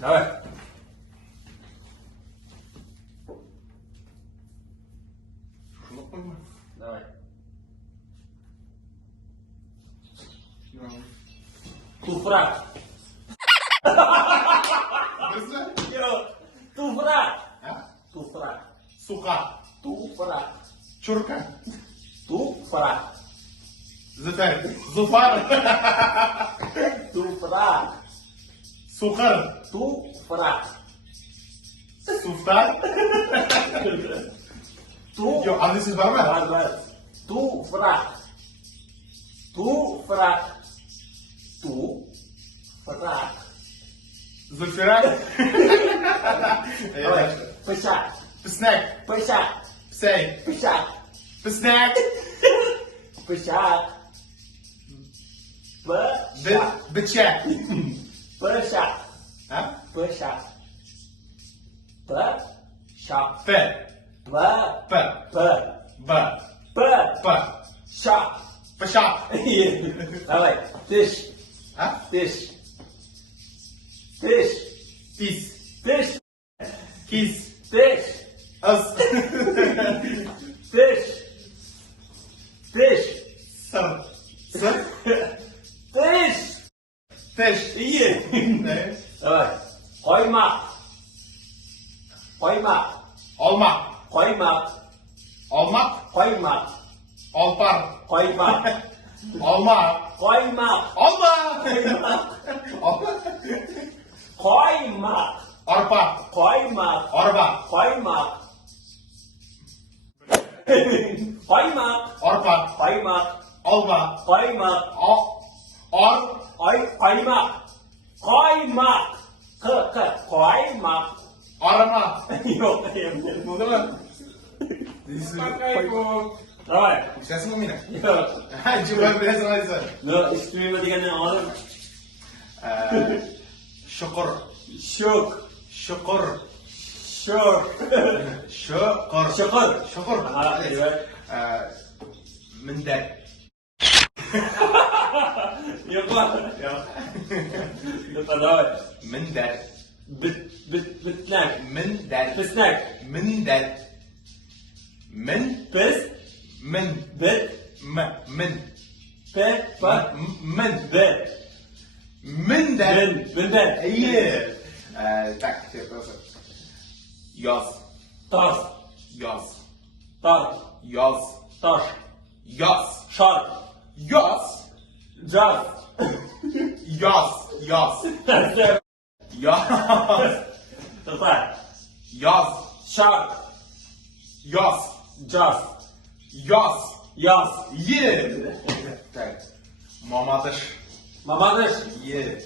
Давай. Şunu koyma. Давай. Туфрак. Nasıl? Yok. Туфрак. Ha? Туфрак. Suka. Туфрак. Çurka. Туфрак. Zıfer. Zufar. Туфрак. Sukar. Туфрак. Suftar. Ту. Yok adresiz var mı? Var. Туфрак. Туфрак. Туфрак. Zülfirar. Давай. Пышак. Pısnak. Пышак. Psey. Пышак. Pısnak. Пышак. Пышак. Bıçak. Пышак. Ha? Пышак. Пышак. P. П. P. П. B. П. P. Шак. Pışak. Давай. Тыш. Ha? Тыш. Тыш. Pis. Тыш. Kis. Тыш. Az. Тыш. Тыш. Sır. Sır. Тыш. Teş. İyi. Ne? Давай. Koymak. Koymak. Olmak. Koymak. Olmak. Koymak. Olpar. Koymak. Olma. Koymak. Olma. Olma. Koymak. Arpa. Koymak. Araba. Koymak. Koymak. Arpa. Koymak. Olma. Koymak. Or. Koymak. Koymak. Koymak. Arama. Yok, yemin. Bu da mı? Давай. Sesin mi yine? Yok. Cümle biraz analizler. No, ismimi degenden anladım. Şukur. Şok. Şukur. Şok. Şukur. Şukur. Şukur. Ha, evet. Minder. Yok lan. Yok. Yok, давай. Minder. Bitnek. Minder. Pisnek. Minder. Min. Pis. Min. Bit. Min. Pe. Pa. Min. Bit. Minder. Binden. İyi. Tak şey yapıyorsun. Yaz. Tas. Yaz. Tas. Yaz. Taş. Yaz. Şark. Yaz. Caz. Yaz. Yaz. Yaz. Tatar. Yaz. Şark. Yaz. Caz. Yaz. Yaz. Ye. Tak. Mamadır. Mamadır. Ye.